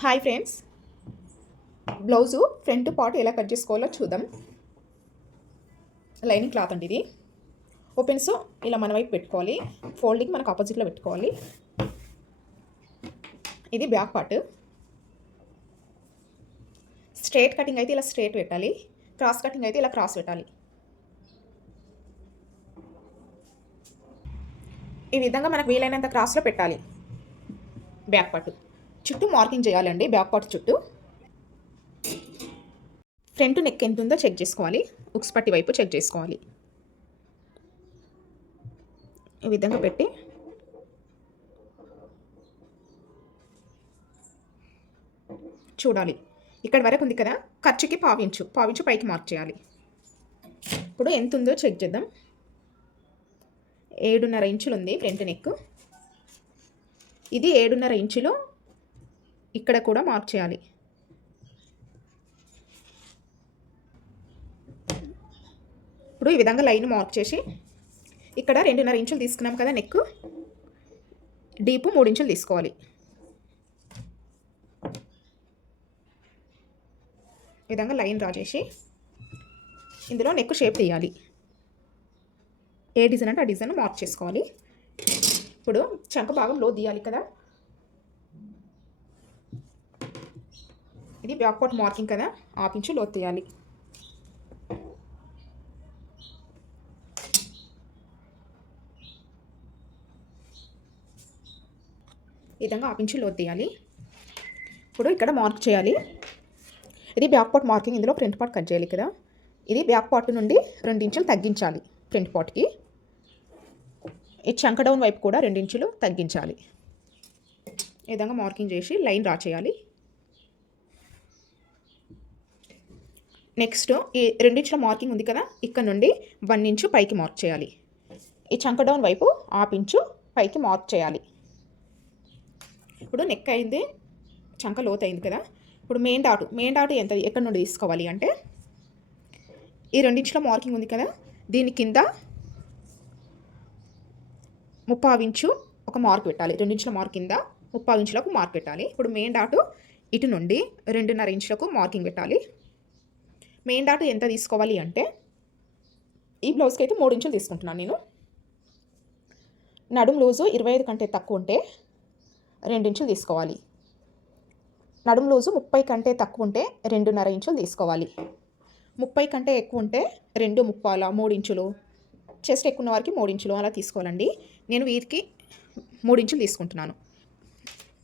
Hi friends, blouse front part ఎలా cut చేసుకోవాలో చూద్దాం. లైనింగ్ క్లాత్ అండి ఇది. ఓపెన్స్ ఇలా మన వైపు పెట్టుకోవాలి, ఫోల్డింగ్ మనకు ఆపోజిట్లో పెట్టుకోవాలి. ఇది బ్యాక్ పార్ట్. స్ట్రైట్ కటింగ్ అయితే ఇలా స్ట్రైట్ పెట్టాలి, క్రాస్ కటింగ్ అయితే ఇలా క్రాస్ పెట్టాలి. ఈ విధంగా మనకు వీలైనంత క్రాస్లో పెట్టాలి. బ్యాక్ పార్ట్ చుట్టూ మార్కింగ్ చేయాలండి. బ్యాక్ పార్ట్ చుట్టూ ఫ్రంట్ నెక్ ఎంత ఉందో చెక్ చేసుకోవాలి. ఉక్స్ పట్టి వైపు చెక్ చేసుకోవాలి. ఈ విధంగా పెట్టి చూడాలి. ఇక్కడ వరకు ఉంది కదా, ఖర్చుకి పావించు పైకి మార్క్ చేయాలి. ఇప్పుడు ఎంత ఉందో చెక్ చేద్దాం. 7.5 ఇంచులు ఉంది ఫ్రంట్ నెక్. ఇది 7.5 ఇంచులు ఇక్కడ కూడా మార్క్ చేయాలి. ఇప్పుడు ఈ విధంగా లైన్ మార్క్ చేసి ఇక్కడ 2.5 ఇంచులు తీసుకున్నాం కదా, నెక్ డీపు 3 ఇంచులు తీసుకోవాలి. ఈ విధంగా లైన్ డ్రా చేసి ఇందులో నెక్ షేప్ తీయాలి. ఏ డిజైన్ అంటే ఆ డిజైన్ మార్క్ చేసుకోవాలి. ఇప్పుడు చంక భాగం లో తీయాలి కదా, ఇది బ్యాక్ పార్ట్ మార్కింగ్ కదా, 1/2 ఇంచు లో తీయాలి. ఈ విధంగా 1/2 ఇంచు లో తీయాలి. ఇప్పుడు ఇక్కడ మార్క్ చేయాలి. ఇది బ్యాక్ పార్ట్ మార్కింగ్, ఇందులో ఫ్రంట్ పార్ట్ కట్ చేయాలి కదా. ఇది బ్యాక్ పార్ట్ నుండి 2 ఇంచులు తగ్గించాలి ఫ్రంట్ పార్ట్కి. ఈ చంక డౌన్ వైపు కూడా 2 ఇంచులు తగ్గించాలి. ఈ విధంగా మార్కింగ్ చేసి లైన్ డ్రా చేయాలి. నెక్స్ట్ ఈ 2 ఇంచుల మార్కింగ్ ఉంది కదా, ఇక్కడ నుండి 1 ఇంచు పైకి మార్క్ చేయాలి. ఈ చంక డౌన్ వైపు 1/2 ఇంచు పైకి మార్క్ చేయాలి. ఇప్పుడు నెక్ అయింది, చంక లోతు అయింది కదా. ఇప్పుడు మెయిన్ డాట్ ఎంత ఎక్కడి నుండి తీసుకోవాలి అంటే, ఈ 2 ఇంచుల మార్కింగ్ ఉంది కదా, దీని కింద 3/4 ఇంచు ఒక మార్క్ పెట్టాలి. 2 ఇంచుల మార్క్ కింద 3/4 ఇంచులకు మార్క్ పెట్టాలి. ఇప్పుడు మెయిన్ డాట్ ఇటు నుండి 2.5 ఇంచులకు మార్కింగ్ పెట్టాలి. మెయిన్ డాట్ ఎంత తీసుకోవాలి అంటే, ఈ బ్లౌజ్కి అయితే 3 ఇంచులు తీసుకుంటున్నాను నేను. నడుము లూజు 25 కంటే తక్కువ ఉంటే 2 ఇంచులు తీసుకోవాలి. నడుము లూజు 30 కంటే తక్కువ ఉంటే 2.5 ఇంచులు తీసుకోవాలి. 30 కంటే ఎక్కువ ఉంటే 2.75, 3 ఇంచులు. చెస్ట్ ఎక్కువ ఉన్న వారికి 3 ఇంచులు అలా తీసుకోవాలండి. నేను వీరికి 3 ఇంచులు తీసుకుంటున్నాను.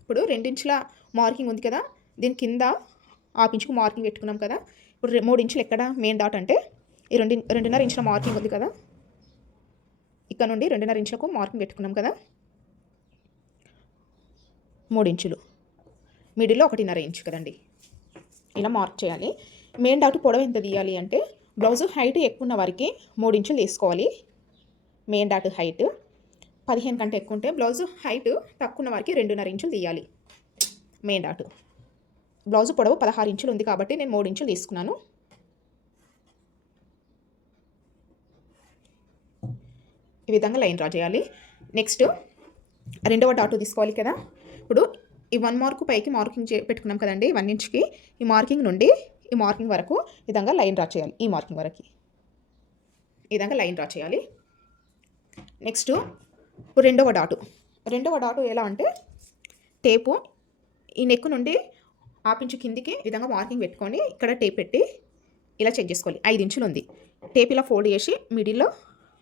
ఇప్పుడు 2 ఇంచుల మార్కింగ్ ఉంది కదా, దీని కింద 1/2 ఇంచుకు మార్కింగ్ పెట్టుకున్నాం కదా. ఇప్పుడు 3 ఇంచులు ఎక్కడ మెయిన్ డాట్ అంటే, ఈ 2.5 ఇంచుల మార్కింగ్ ఉంది కదా, ఇక్కడ నుండి 2.5 ఇంచులకు మార్కింగ్ పెట్టుకున్నాం కదా, 3 ఇంచులు. మిడిల్లో 1.5 ఇంచు కదండి, ఇలా మార్క్ చేయాలి. మెయిన్ డాట్ పొడవు ఎంత తీయాలి అంటే, బ్లౌజు హైట్ ఎక్కువ ఉన్న వారికి 3 ఇంచులు తీసుకోవాలి. మెయిన్ డాట్ హైట్ 15 కంటే ఎక్కువ ఉంటే, బ్లౌజు హైట్ తక్కువ ఉన్న వారికి 2.5 ఇంచులు తీయాలి. మెయిన్ డాట్ బ్లౌజు పొడవు 16 ఇంచులు ఉంది కాబట్టి నేను 3 ఇంచులు తీసుకున్నాను. ఈ విధంగా లైన్ డ్రా చేయాలి. నెక్స్ట్ 2వ డాట్ తీసుకోవాలి కదా. ఇప్పుడు ఈ 1 మార్కు పైకి మార్కింగ్ పెట్టుకున్నాం కదండి, 1 ఇంచుకి. ఈ మార్కింగ్ నుండి ఈ మార్కింగ్ వరకు ఈ విధంగా లైన్ డ్రా చేయాలి. ఈ మార్కింగ్ వరకు ఈ విధంగా లైన్ డ్రా చేయాలి. నెక్స్ట్ ఇప్పుడు 2వ డాటు ఎలా అంటే, టేపు ఈ నెక్ నుండి 1/2 ఇంచు కిందికి ఈ విధంగా మార్కింగ్ పెట్టుకొని ఇక్కడ టేప్ పెట్టి ఇలా చెక్ చేసుకోవాలి. 5 ఇంచులు ఉంది. టేప్ ఇలా ఫోల్డ్ చేసి మిడిల్లో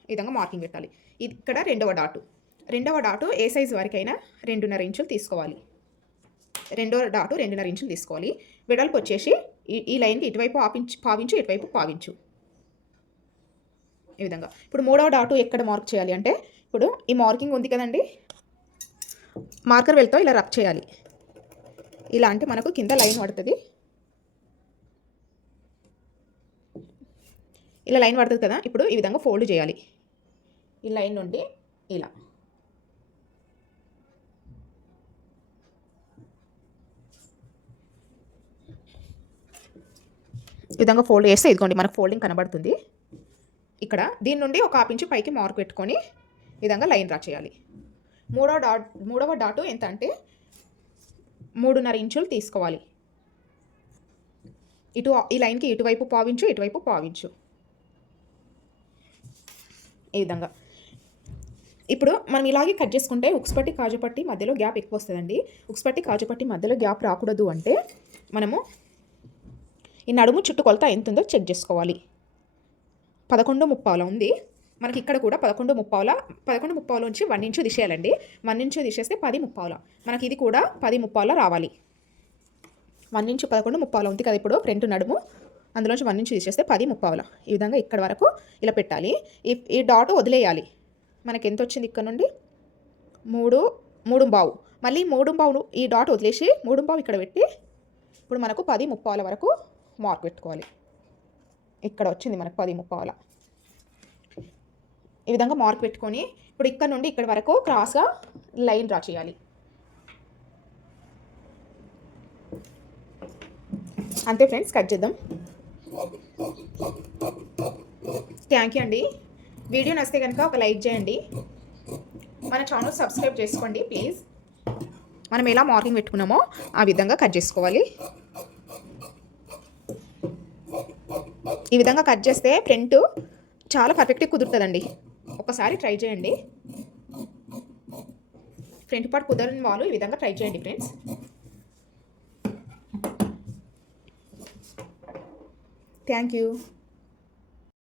ఈ విధంగా మార్కింగ్ పెట్టాలి. ఇది ఇక్కడ 2వ డాటు ఏ సైజు వరకైనా 2.5 ఇంచులు తీసుకోవాలి. 2వ డాటు 2.5 ఇంచులు తీసుకోవాలి. వెడల్పు వచ్చేసి ఈ లైన్కి ఇటువైపు 1/2 ఇంచు, ఇటువైపు 1/4 ఇంచు. ఈ విధంగా. ఇప్పుడు 3వ డాటు ఎక్కడ మార్క్ చేయాలి అంటే, ఇప్పుడు ఈ మార్కింగ్ ఉంది కదండి, మార్కర్ వెళ్తో ఇలా రబ్ చేయాలి. ఇలా అంటే మనకు కింద లైన్ పడుతుంది. ఇలా లైన్ పడుతుంది కదా. ఇప్పుడు ఈ విధంగా ఫోల్డ్ చేయాలి. ఈ లైన్ నుండి ఇలా ఈ విధంగా ఫోల్డ్ చేస్తే ఇదిగోండి మనకు ఫోల్డింగ్ కనబడుతుంది. ఇక్కడ దీని నుండి ఒక 1/2 ఇంచు పైకి మార్క్ పెట్టుకొని ఈ విధంగా లైన్ డ్రా చేయాలి. మూడవ డాటు ఎంత అంటే 3.5 ఇంచులు తీసుకోవాలి. ఈ లైన్కి ఇటువైపు పావించు, ఇటువైపు పావించు, ఈ విధంగా. ఇప్పుడు మనం ఇలాగే కట్ చేసుకుంటే ఉక్సుపట్టి కాజుపట్టి మధ్యలో గ్యాప్ ఎక్కువ వస్తుందండి. ఉక్సుపట్టి కాజుపట్టి మధ్యలో గ్యాప్ రాకూడదు అంటే మనము ఈ నడుము చుట్టు కొలత ఎంత ఉందో చెక్ చేసుకోవాలి. 11.35 ఉంది మనకి. ఇక్కడ కూడా 11.35 నుంచి 1 ఇంచు తీసేయాలండి. 1 ఇంచు తీసేస్తే 10.35. మనకి ఇది కూడా 10.35 రావాలి. 1 ఇంచు 11.35 ఉంది కదా ఇప్పుడు ఫ్రంట్ నడుము, అందులోంచి 1 ఇంచు తీసేస్తే 10.35. ఈ విధంగా ఇక్కడ వరకు ఇలా పెట్టాలి. ఈ డాట్ వదిలేయాలి. మనకి ఎంత వచ్చింది ఇక్కడ నుండి 3.5. మళ్ళీ 3.5 ఈ డాట్ వదిలేసి 3.5 ఇక్కడ పెట్టి ఇప్పుడు మనకు 10.35 వరకు మార్క్ పెట్టుకోవాలి. ఇక్కడ వచ్చింది మనకు 10.35. ఈ విధంగా మార్క్ పెట్టుకొని ఇప్పుడు ఇక్కడ నుండి ఇక్కడ వరకు క్రాస్గా లైన్ డ్రా చేయాలి. అంతే ఫ్రెండ్స్, కట్ చేద్దాం. థ్యాంక్ యూ అండి. వీడియో నచ్చితే కనుక ఒక లైక్ చేయండి. మన ఛానల్ సబ్స్క్రైబ్ చేసుకోండి ప్లీజ్. మనం ఎలా మార్కింగ్ పెట్టుకున్నామో ఆ విధంగా కట్ చేసుకోవాలి. ఈ విధంగా కట్ చేస్తే ఫ్రంట్ చాలా పర్ఫెక్ట్గా కుదురుతుందండి. ఒకసారి ట్రై చేయండి. ఫ్రంట్ పార్ట్ కుదరని వాళ్ళు ఈ విధంగా ట్రై చేయండి ఫ్రెండ్స్. Thank you.